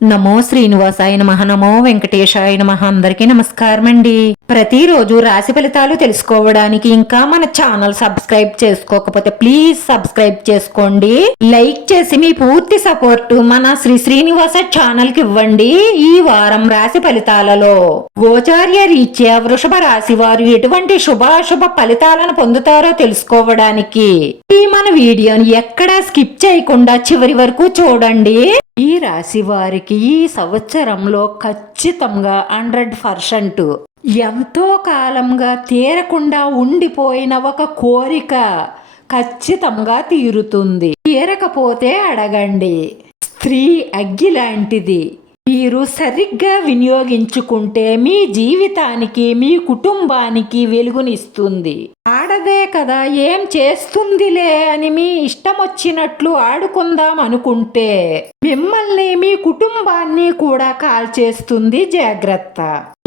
నమో శ్రీనివాసాయ నమః. నమో వెంకటేశాయ నమః. అందరికీ నమస్కారం అండి. ప్రతిరోజు రాశి ఫలితాలు తెలుసుకోవడానికి ఇంకా మన ఛానల్ సబ్స్క్రైబ్ చేసుకోకపోతే ప్లీజ్ సబ్స్క్రైబ్ చేసుకోండి. లైక్ చేసి మీ పూర్తి సపోర్ట్ మన శ్రీనివాస ఛానల్ కి ఇవ్వండి. ఈ వారం రాశి ఫలితాలలో గోచార్య రీత్యా వృషభ రాశి వారు ఎటువంటి శుభాశుభ ఫలితాలను పొందుతారో తెలుసుకోవడానికి ఈ మన వీడియోని ఎక్కడా స్కిప్ చేయకుండా చివరి వరకు చూడండి. ఈ రాశి వారికి ఈ సంవత్సరంలో ఖచ్చితంగా 100% ఎంతో కాలంగా తీరకుండా ఉండిపోయిన ఒక కోరిక ఖచ్చితంగా తీరుతుంది. తీరకపోతే అడగండి. స్త్రీ అగ్గి లాంటిది. మీరు సరిగ్గా వినియోగించుకుంటే మీ జీవితానికి మీ కుటుంబానికి వెలుగునిస్తుంది. ఆడదే కదా ఏం చేస్తుందిలే అని మీ ఇష్టం వచ్చినట్లు ఆడుకుందాం అనుకుంటే మిమ్మల్ని మీ కుటుంబాన్ని కూడా కాల్చేస్తుంది. జాగ్రత్త.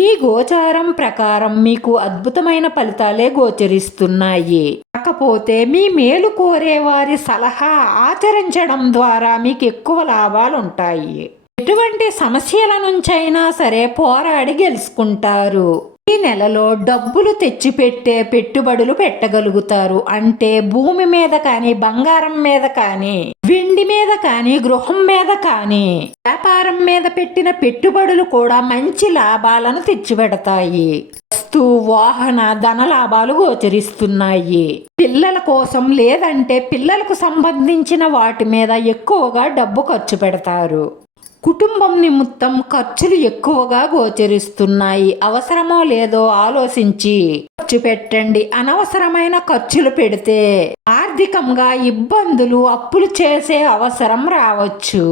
ఈ గోచారం ప్రకారం మీకు అద్భుతమైన ఫలితాలే గోచరిస్తున్నాయి. కాకపోతే మీ మేలు కోరే వారి సలహా ఆచరించడం ద్వారా మీకు ఎక్కువ లాభాలుంటాయి. ఎటువంటి సమస్యల నుంచైనా సరే పోరాడి గెలుచుకుంటారు. ఈ నెలలో డబ్బులు తెచ్చిపెట్టే పెట్టుబడులు పెట్టగలుగుతారు. అంటే భూమి మీద కానీ, బంగారం మీద కానీ, వెండి మీద కానీ, గృహం మీద కానీ, వ్యాపారం మీద పెట్టిన పెట్టుబడులు కూడా మంచి లాభాలను తెచ్చిపెడతాయి. వస్తు వాహన ధన లాభాలు గోచరిస్తున్నాయి. పిల్లల కోసం లేదంటే పిల్లలకు సంబంధించిన వాటి మీద ఎక్కువగా డబ్బు ఖర్చు పెడతారు. కుటుంబం నిమిత్తం ఖర్చులు ఎక్కువగా గోచరిస్తున్నాయి. అవసరమో లేదో ఆలోచించి ఖర్చు పెట్టండి. అనవసరమైన ఖర్చులు పెడితే ఆర్థికంగా ఇబ్బందులు, అప్పులు చేసే అవసరం రావచ్చు.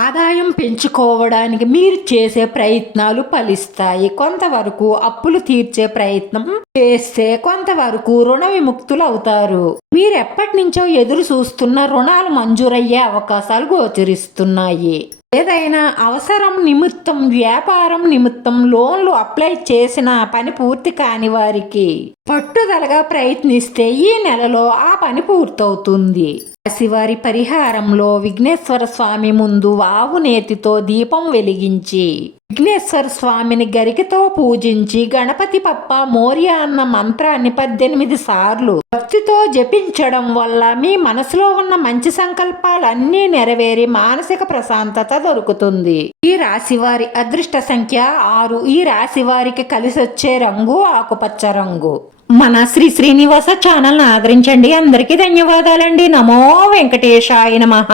ఆదాయం పెంచుకోవడానికి మీరు చేసే ప్రయత్నాలు ఫలిస్తాయి. కొంతవరకు అప్పులు తీర్చే ప్రయత్నం చేస్తే కొంతవరకు రుణ విముక్తులు అవుతారు. మీరెప్పటి నుంచో ఎదురు చూస్తున్న రుణాలు మంజూరయ్యే అవకాశాలు గోచరిస్తున్నాయి. ఏదైనా అవసరం నిమిత్తం, వ్యాపారం నిమిత్తం లోన్లు అప్లై చేసిన పని పూర్తి కాని వారికి పట్టుదలగా ప్రయత్నిస్తే ఈ నెలలో ఆ పని పూర్తవుతుంది. రాశివారి పరిహారంలో విఘ్నేశ్వర స్వామి ముందు ఆవు నేతితో దీపం వెలిగించి విఘ్నేశ్వర స్వామిని గరికతో పూజించి గణపతి పప్ప మోర్య అన్న మంత్రాన్ని 18 సార్లు భక్తితో జపించడం వల్ల మీ మనసులో ఉన్న మంచి సంకల్పాలన్నీ నెరవేరి మానసిక ప్రశాంతత దొరుకుతుంది. ఈ రాశివారి అదృష్ట సంఖ్య 6. ఈ రాశి వారికి కలిసొచ్చే రంగు ఆకుపచ్చ రంగు. మన శ్రీనివాస ఛానల్ని ఆదరించండి. అందరికీ ధన్యవాదాలండి. నమో వెంకటేశాయ నమః.